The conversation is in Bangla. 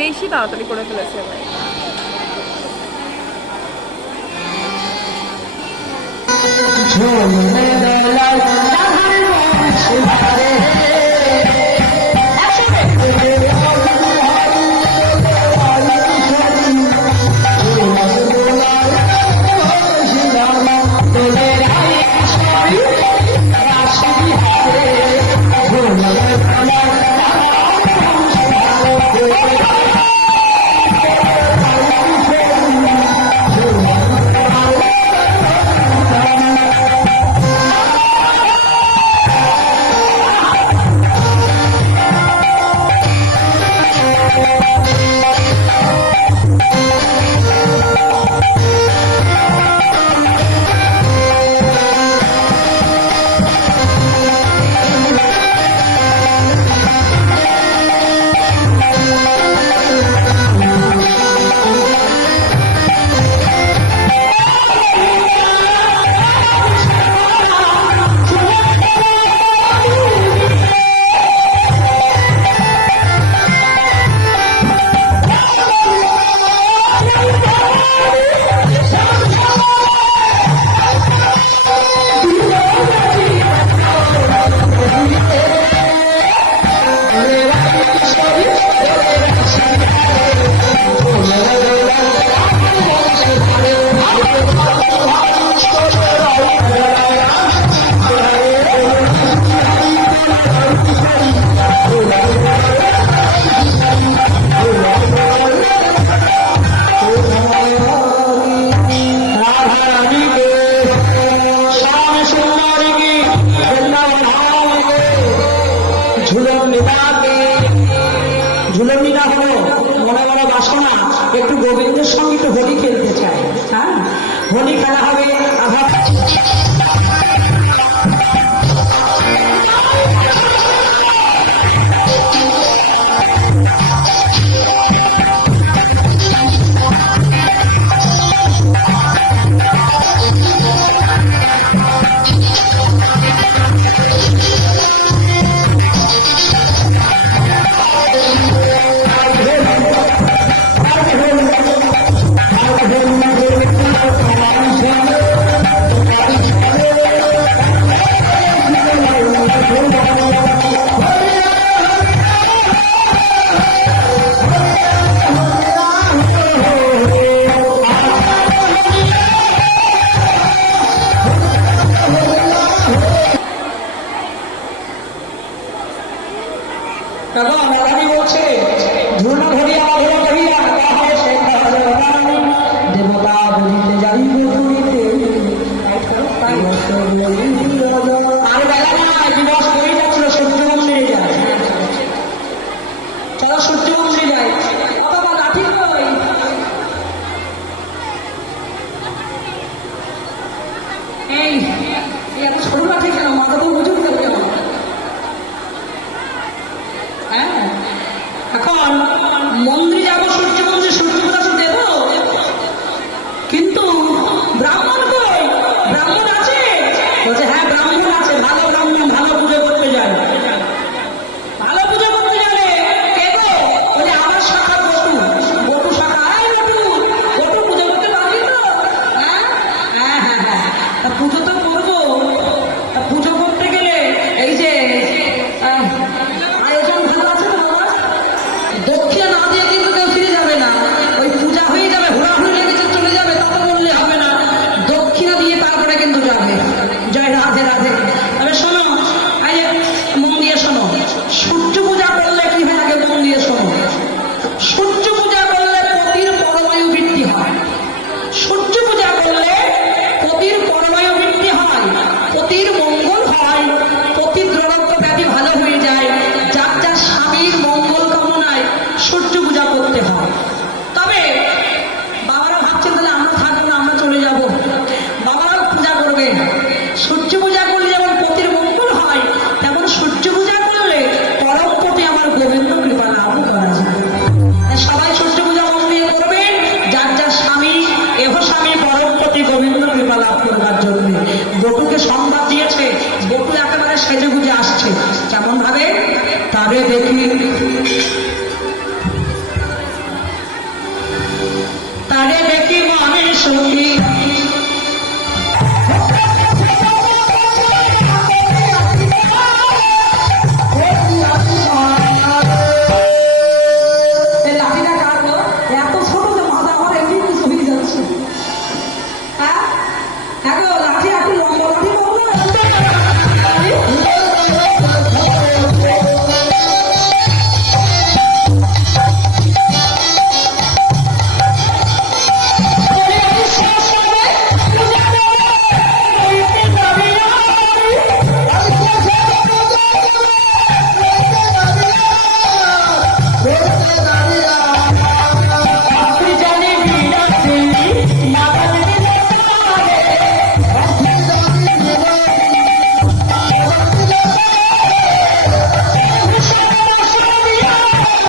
বেশি তাড়াতাড়ি করে ফেলেছে। এবার ঝুলনিটা হলো, মনে মনে বাসনা, একটু গোবিন্দের সঙ্গে একটু হোলি খেলতে চাই হ্যাঁ? হোলি খেলা হবে, আঘাত ভালো ব্রাহ্মণ ভালো পুজো করতে যায়। ভালো পুজো করতে গো? আমার শাখা বটু বটু শাখা? আয় বটু বটু পুজো করতে পারবি তো? হ্যাঁ? হ্যাঁ হ্যাঁ হ্যাঁ। পুজো তা হয়। তবে বাবারা ভাবছেন, তাহলে আমরা থাকব না, আমরা চলে যাব। বাবারাও পূজা করবে সূর্য পূজা করলে যেমন পতির মঙ্গল হয়, তেমন সূর্য পূজা করলে পরম পতি আমার গোবিন্দ কৃপা লাভ করা যায়। সবাই সূর্য পূজা মন দিয়ে করবেন, যার যার স্বামী, এহ স্বামী পরমপতি গোবিন্দ কৃপা লাভ করবার জন্য। বটুকে সংবাদ দিয়েছে বটু একেবারে সেজে গুজে আসছে। কেমন ভাবে তবে দেখি